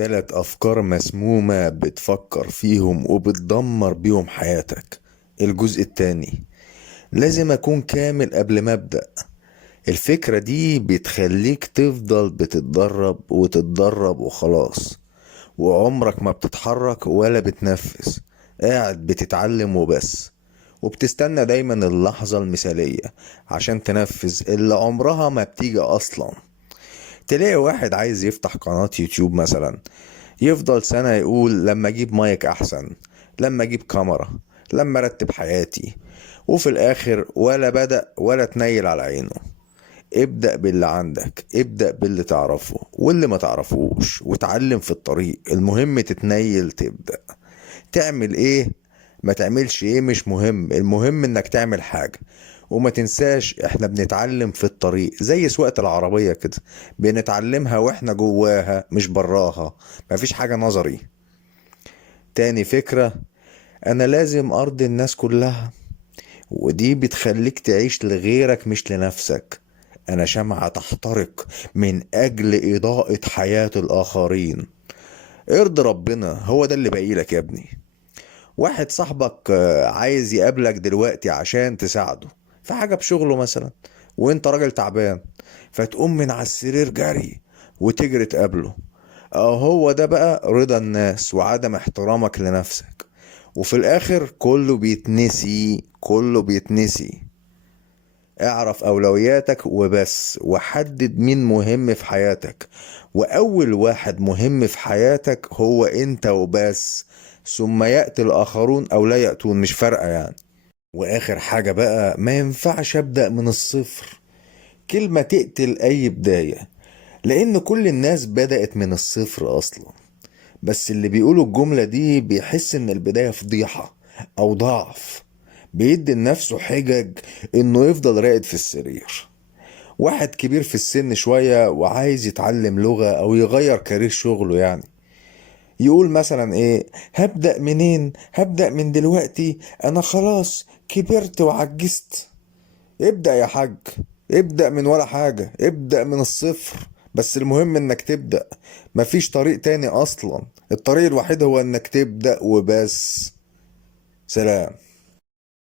تلات أفكار مسمومة بتفكر فيهم وبتدمر بيهم حياتك. الجزء التاني: لازم أكون كامل قبل ما أبدأ. الفكرة دي بتخليك تفضل بتتدرب وتتدرب وخلاص، وعمرك ما بتتحرك ولا بتنفذ، قاعد بتتعلم وبس، وبتستنى دايما اللحظة المثالية عشان تنفذ اللي عمرها ما بتيجي أصلا. تلاقي واحد عايز يفتح قناة يوتيوب مثلا، يفضل سنة يقول لما اجيب مايك احسن، لما اجيب كاميرا، لما ارتب حياتي، وفي الاخر ولا بدأ ولا تنيل على عينه. ابدأ باللي عندك، ابدأ باللي تعرفه واللي ما تعرفوش، وتعلم في الطريق. المهم تتنيل، تبدأ. تعمل ايه ما تعملش ايه مش مهم، المهم انك تعمل حاجة. وما تنساش احنا بنتعلم في الطريق زي سواقة العربية كده، بنتعلمها واحنا جواها مش براها، مفيش حاجة نظري. تاني فكرة: انا لازم ارضي الناس كلها، ودي بتخليك تعيش لغيرك مش لنفسك. انا شمعة تحترق من اجل اضاءة حياة الاخرين. ارضي ربنا، هو ده اللي باقيلك يا ابني. واحد صاحبك عايز يقابلك دلوقتي عشان تساعده في حاجة بشغله مثلا، وانت راجل تعبان، فتقوم من على السرير جري وتجري تقابله. هو ده بقى رضا الناس وعدم احترامك لنفسك. وفي الاخر كله بيتنسي، كله بيتنسي. اعرف اولوياتك وبس، وحدد مين مهم في حياتك. واول واحد مهم في حياتك هو انت وبس، ثم يأتي الاخرون او لا يأتون، مش فارقة يعني. واخر حاجة بقى: ما ينفعش ابدأ من الصفر. كلمة تقتل اي بداية، لان كل الناس بدأت من الصفر اصلا. بس اللي بيقولوا الجملة دي بيحس ان البداية فضيحة او ضعف، بيدي لنفسه حجج انه يفضل راقد في السرير. واحد كبير في السن شوية وعايز يتعلم لغة او يغير كارير شغله يعني، يقول مثلا ايه: هبدأ منين؟ هبدأ من دلوقتي، انا خلاص كبرت وعجزت. ابدأ يا حاج، ابدأ من ولا حاجة، ابدأ من الصفر. بس المهم انك تبدأ، مفيش طريق تاني اصلا، الطريق الوحيد هو انك تبدأ وبس. سلام.